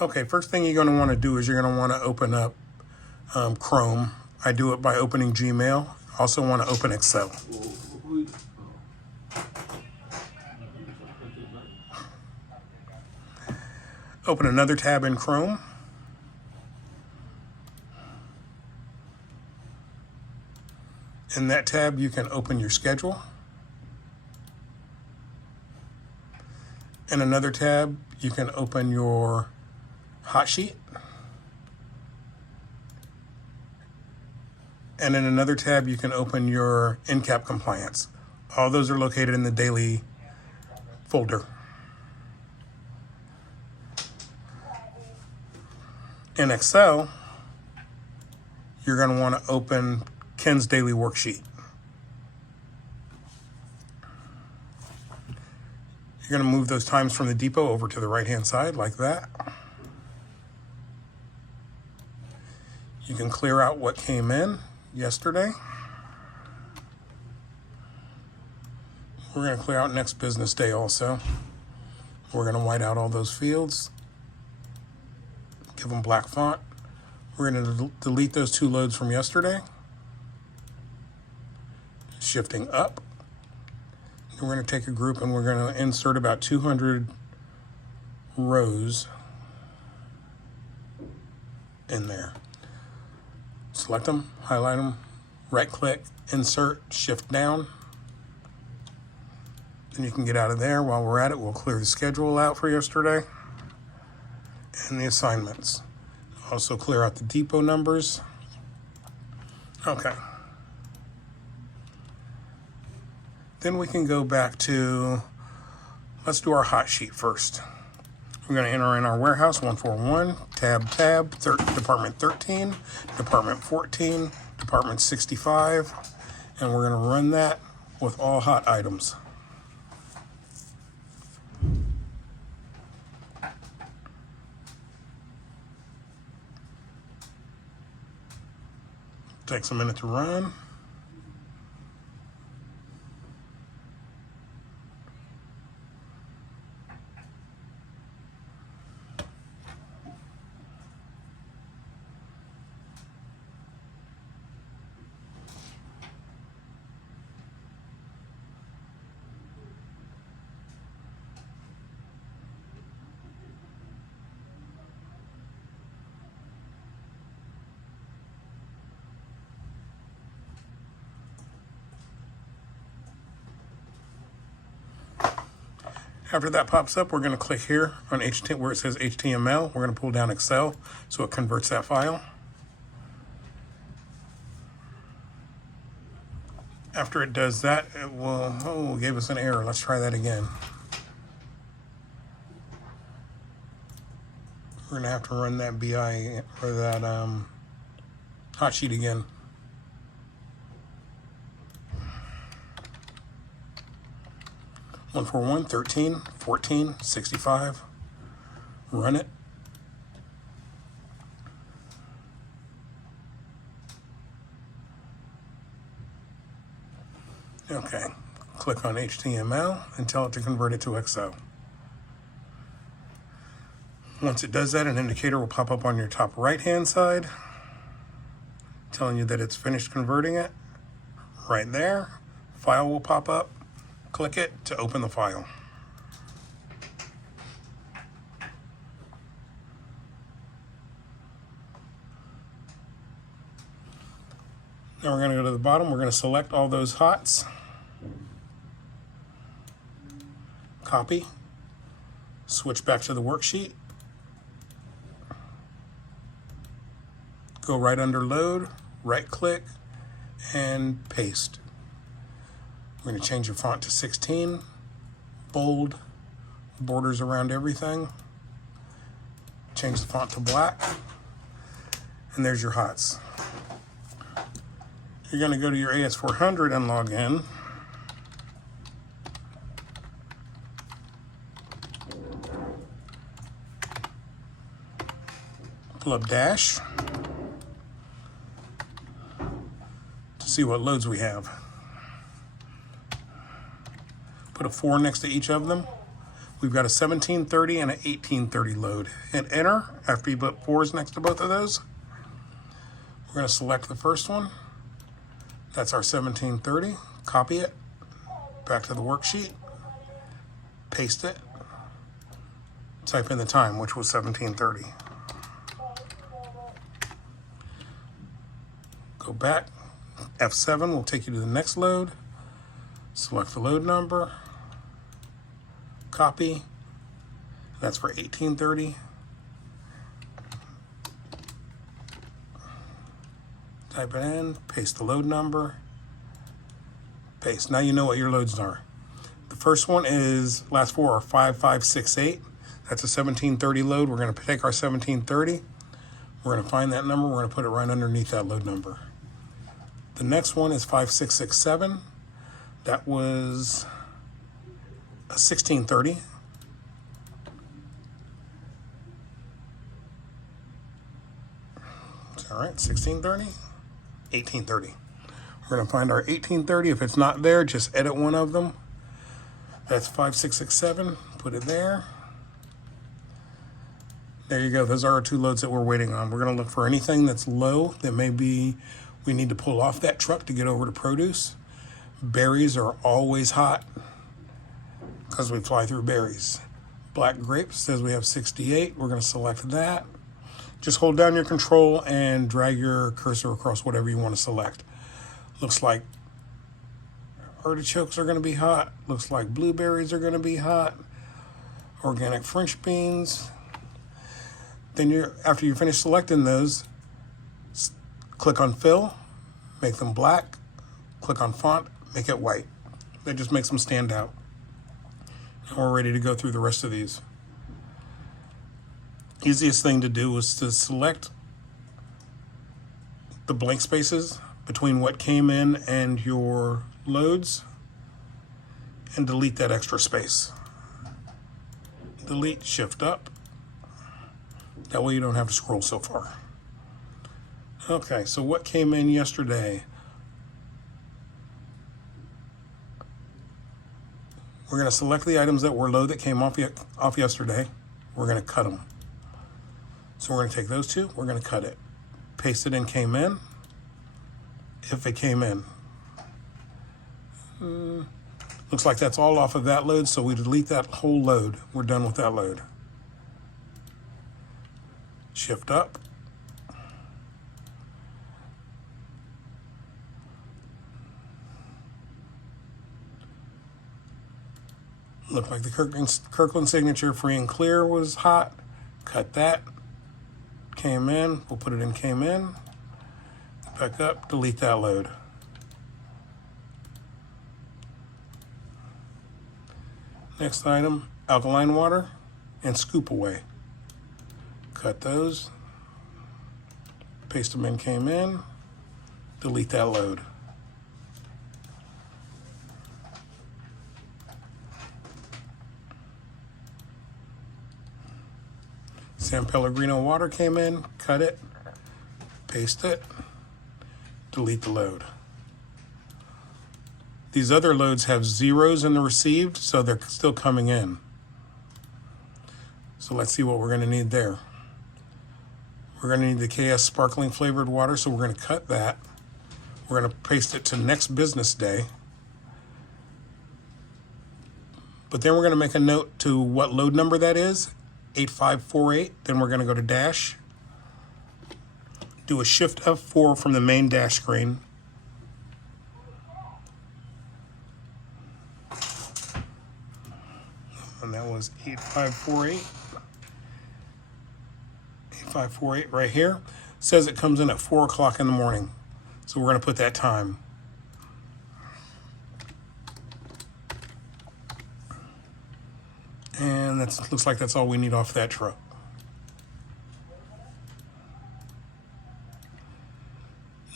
Okay, first thing you're going to want to do is you're going to want to open up Chrome. I do it by opening Gmail. Also want to open Excel. Open another tab in Chrome. In that tab, you can open your schedule. In another tab, you can open your hot sheet. And in another tab, you can open your NCAP compliance. All those are located in the daily folder. In Excel, you're going to want to open Ken's daily worksheet. You're going to move those times from the depot over to the right-hand side like that. You can clear out what came in yesterday. We're going to clear out next business day also. We're going to white out all those fields. Give them black font. We're going to delete those 2 loads from yesterday. Shifting up. And we're going to take a group and we're going to insert about 200 rows in there. Select them, highlight them, right click, insert, shift down. Then you can get out of there. While we're at it, we'll clear the schedule out for yesterday and the assignments. Also clear out the depot numbers. Okay. Then we can go back to, let's do our hot sheet first. We're going to enter in our warehouse 141, tab, department 13, department 14, department 65, and we're going to run that with all hot items. Takes a minute to run. After that pops up, we're going to click here on HTML where it says HTML. We're going to pull down Excel so it converts that file. After it does that, it will, it gave us an error. Let's try that again. We're going to have to run that BI or that hot sheet again. 141, 13, 14, 65. Run it. Okay. Click on HTML and tell it to convert it to Excel. Once it does that, an indicator will pop up on your top right-hand side, telling you that it's finished converting it. Right there, file will pop up. Click it to open the file. Now we're going to go to the bottom. We're going to select all those hots. Copy. Switch back to the worksheet. Go right under load, right click, and paste. We're going to change the font to 16, bold, borders around everything. Change the font to black, and there's your hots. You're going to go to your AS400 and log in. Pull up Dash to see what loads we have. Put a 4 next to each of them. We've got a 1730 and an 1830 load. Hit enter after you put 4s next to both of those. We're going to select the first one. That's our 1730. Copy it. Back to the worksheet. Paste it. Type in the time, which was 1730. Go back. F7 will take you to the next load. Select the load number. Copy. That's for 1830. Type it in, paste the load number, paste. Now you know what your loads are. The first one is, last 4 are 5568. That's a 1730 load. We're going to take our 1730. We're going to find that number. We're going to put it right underneath that load number. The next one is 5667. That was a 1630. All right, 1630, 1830. We're going to find our 1830. If it's not there, just edit one of them. That's 5667. Put it there. There you go. Those are our 2 loads that we're waiting on. We're going to look for anything that's low that maybe we need to pull off that truck to get over to produce. Berries are always hot because we fly through berries. Black grapes says we have 68. We're going to select that. Just hold down your control and drag your cursor across whatever you want to select. Looks like artichokes are going to be hot. Looks like blueberries are going to be hot. Organic French beans. Then after you finish selecting those, click on fill, make them black. Click on font, make it white. That just makes them stand out. And we're ready to go through the rest of these. Easiest thing to do is to select the blank spaces between what came in and your loads and delete that extra space. Delete, shift up. That way you don't have to scroll so far. Okay, so what came in yesterday? We're going to select the items that were low that came off yesterday. We're going to cut them. So we're going to take those 2, we're going to cut it. Paste it in came in, if it came in. Looks like that's all off of that load, so we delete that whole load. We're done with that load. Shift up. Looked like the Kirkland signature free and clear was hot. Cut that. Came in, we'll put it in came in, back up, delete that load. Next item, alkaline water and scoop away. Cut those, paste them in came in, delete that load. San Pellegrino water came in, cut it, paste it, delete the load. These other loads have zeros in the received, so they're still coming in. So let's see what we're going to need there. We're going to need the KS sparkling flavored water, so we're going to cut that. We're going to paste it to next business day. But then we're going to make a note to what load number that is. 8548, then we're going to go to dash, do a shift F4 from the main dash screen, and that was 8548. 8548 right here. Says it comes in at 4 o'clock in the morning, so we're going to put that time. And that looks like that's all we need off that truck.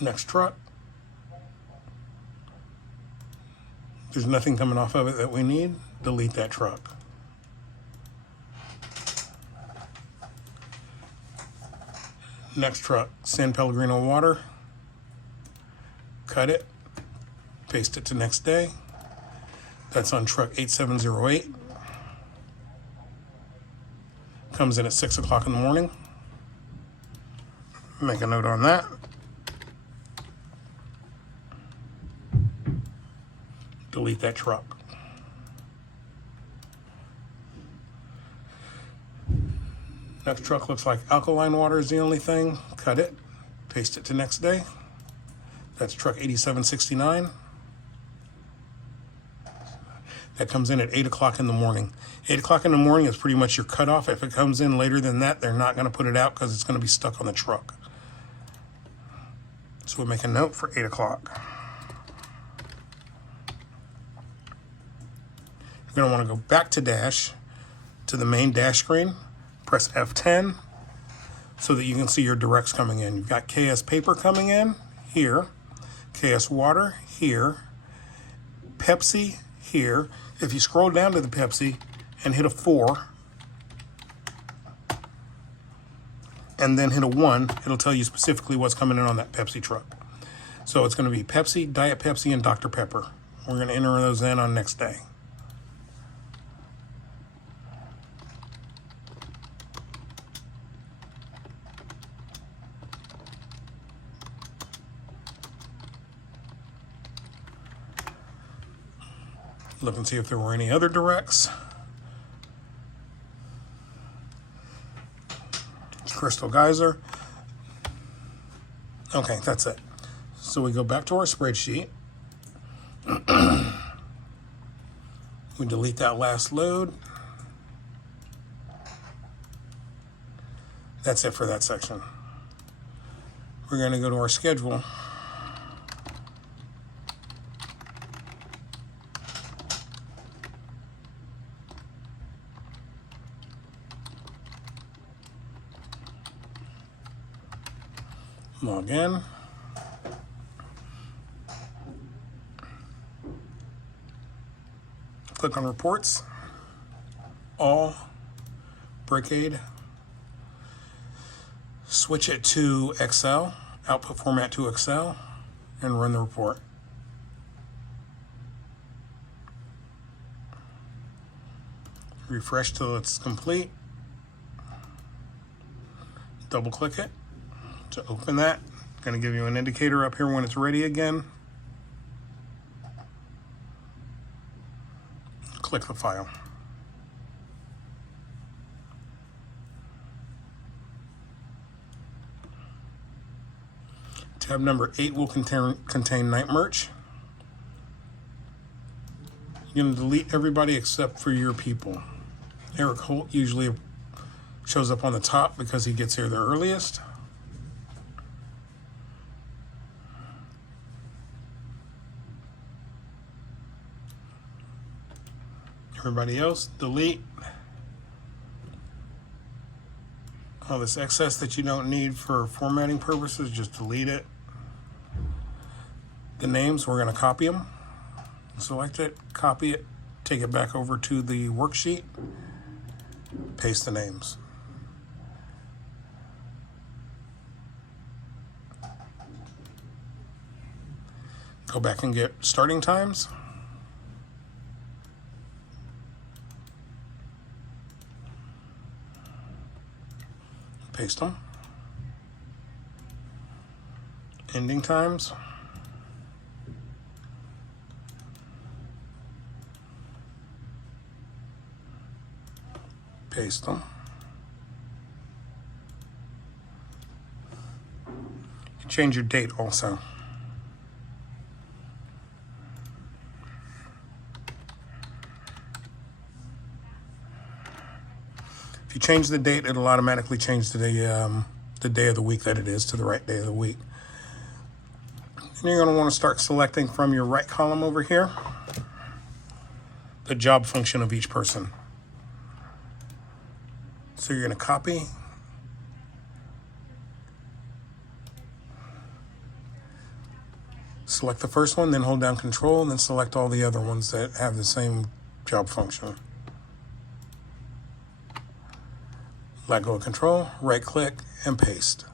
Next truck. There's nothing coming off of it that we need. Delete that truck. Next truck, San Pellegrino water. Cut it. Paste it to next day. That's on truck 8708. Comes in at 6 o'clock in the morning. Make a note on that. Delete that truck. Next truck looks like alkaline water is the only thing. Cut it, paste it to next day. That's truck 8769. That comes in at 8 o'clock in the morning. 8 o'clock in the morning is pretty much your cutoff. If it comes in later than that, they're not going to put it out because it's going to be stuck on the truck. So we'll make a note for 8 o'clock. You're going to want to go back to dash, to the main dash screen. Press F10 so that you can see your directs coming in. You've got KS paper coming in here, KS water here, Pepsi here. If you scroll down to the Pepsi and hit a 4 and then hit a 1, it'll tell you specifically what's coming in on that Pepsi truck. So it's going to be Pepsi, Diet Pepsi, and Dr. Pepper. We're going to enter those in on next day. Look and see if there were any other directs. Crystal Geyser. Okay, that's it. So we go back to our spreadsheet. We delete that last load. That's it for that section. We're going to go to our schedule. Log in. Click on reports, all, Bricade, switch it to Excel, output format to Excel, and run the report. Refresh till it's complete. Double click it to open that. Going to give you an indicator up here when it's ready again. Click the file. Tab number 8 will contain night merch. You're going to delete everybody except for your people. Eric Holt usually shows up on the top because he gets here the earliest. Everybody else, delete. All this excess that you don't need for formatting purposes, just delete it. The names, we're going to copy them. Select it, copy it, take it back over to the worksheet, paste the names. Go back and get starting times. Paste them. Ending times. Paste them. You change your date also. If you change the date, it'll automatically change the day of the week that it is to the right day of the week. And you're going to want to start selecting from your right column over here the job function of each person. So you're going to copy, select the first one, then hold down Control, and then select all the other ones that have the same job function. Let go of Control, right click, and paste.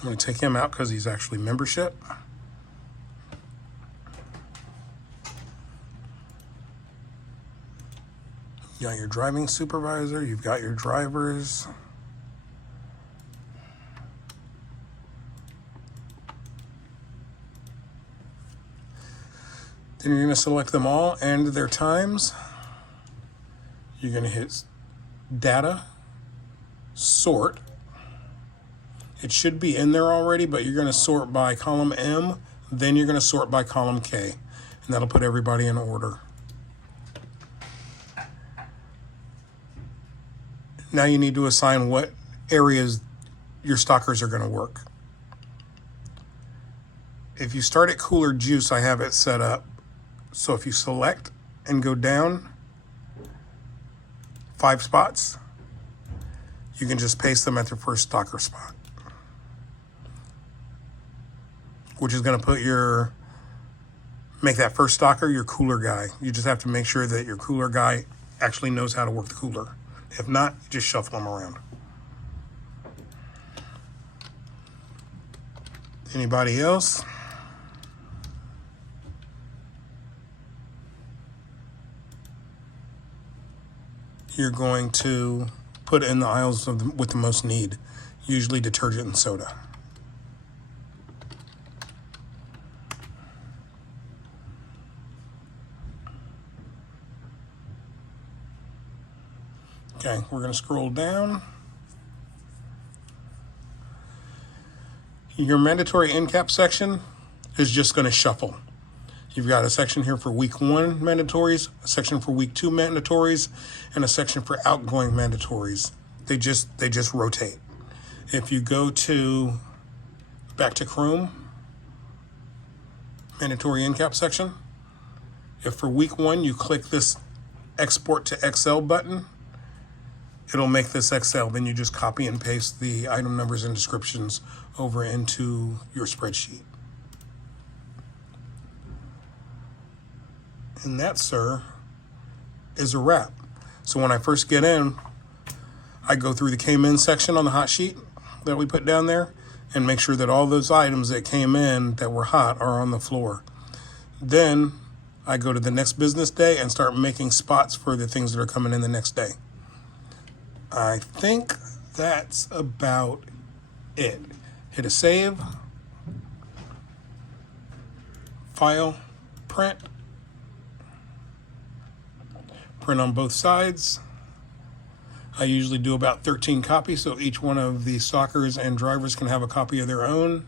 I'm going to take him out because he's actually membership. You got your driving supervisor, you've got your drivers. Then you're going to select them all and their times. You're going to hit data, sort. It should be in there already, but you're going to sort by column M, then you're going to sort by column K, and that'll put everybody in order. Now you need to assign what areas your stockers are going to work. If you start at cooler juice, I have it set up. So if you select and go down 5 spots, you can just paste them at the first stocker spot, which is going to make that first stocker your cooler guy. You just have to make sure that your cooler guy actually knows how to work the cooler. If not, just shuffle them around. Anybody else? You're going to put in the aisles with the most need, usually detergent and soda. Okay, we're going to scroll down. Your mandatory end cap section is just going to shuffle. You've got a section here for week 1 mandatories, a section for week 2 mandatories, and a section for outgoing mandatories. They just rotate. If you go back to Chrome, mandatory end cap section, if for week 1 you click this export to Excel button, it'll make this Excel. Then you just copy and paste the item numbers and descriptions over into your spreadsheet. And that, sir, is a wrap. So when I first get in, I go through the came in section on the hot sheet that we put down there and make sure that all those items that came in that were hot are on the floor. Then I go to the next business day and start making spots for the things that are coming in the next day. I think that's about it. Hit a save, file, print on both sides. I usually do about 13 copies, so each one of the stockers and drivers can have a copy of their own.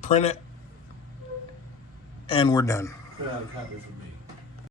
Print it, and we're done. Print out a copy for